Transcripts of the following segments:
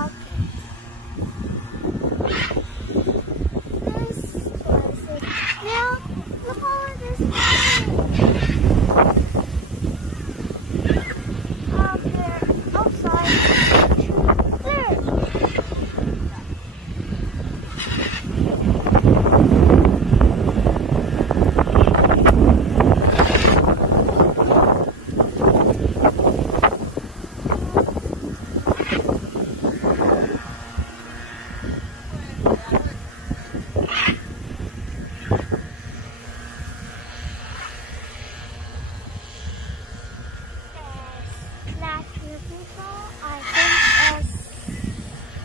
like it. This classic. Now, look all this thing. There, outside the tree. There.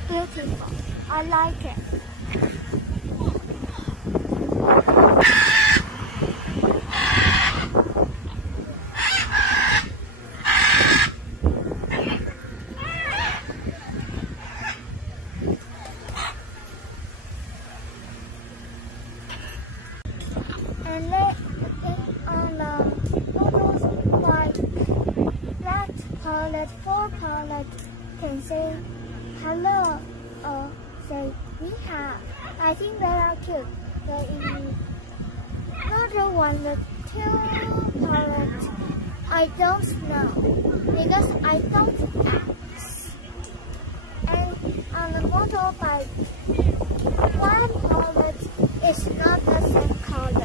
Beautiful. I like it. And let on the photos like red pilot, 4 pilot can say hello or say ni hao. I think they are cute. There is another one, the 2 pilot. I don't know because I don't ask. And on the motorbike, 1 pilot is not the same color.